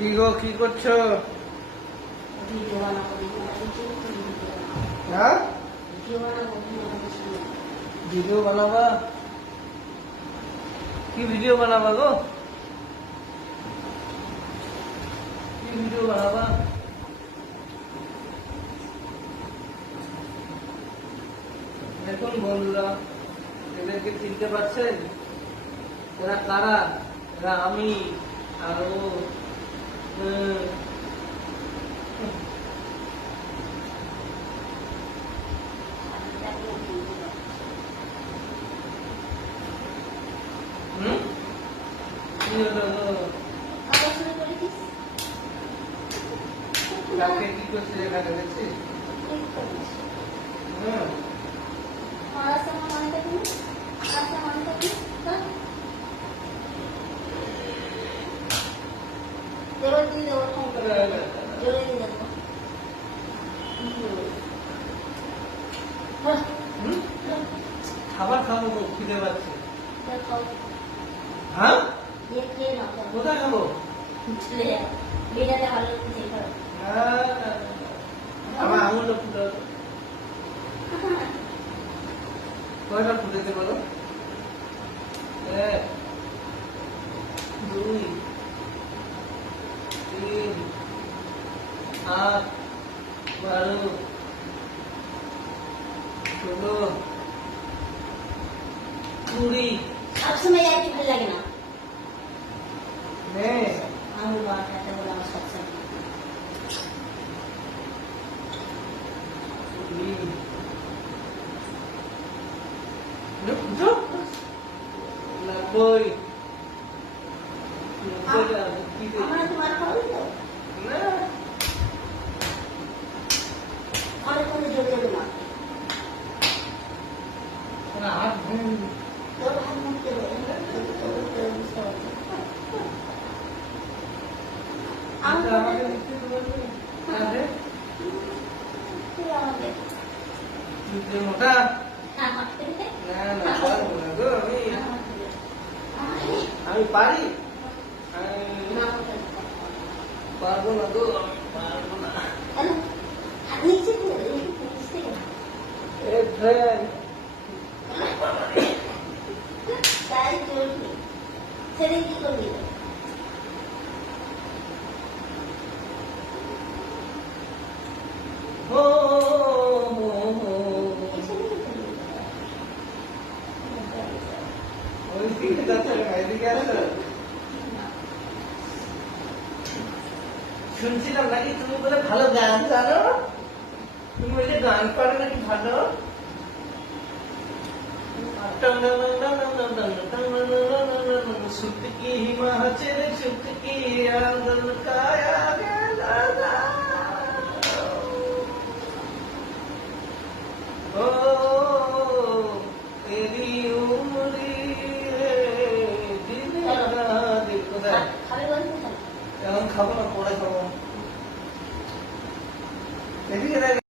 কি গো, কি করছ? হ্যাঁ? ভিডিও বানাবা? কি ভিডিও বানাবা গো? বানাবা? দেখুন বন্ধুরা, এদেরকে চিনতে পারছেন? এরা কারা? এরা আমি, আর ও। হুম? কি হলো গো? পড়াশোনা করে দিস কাকে কি করছে এখানে দেখছিস হুম খাবার খাব গো, খিদে পাচ্ছে। হ্যাঁ? কোথায় খাব? হ্যাঁ, আমার আঙুলটা ফুটে কয়টা ফুটেছে বলো? এক দুই তিন আট বারো ষোলো কুড়ি সবসময় যাই ভালো লাগে না বলে আমার সবসময় কুড়ি নে, নব্বই কি মোটা আমি পারি পারব না গো পারব না তাই নেই। ছেড়ে কি করবি? শুনছিলাম নাকি তুমি বলে ভালো গান জানো? তুমি ওই যে গান পারো নাকি ভালো? सुत की हिमाचल सुत की आंगन काया गेला ओ तेरी उम्री दिन रात खुदा এখন খাব না পরে খাব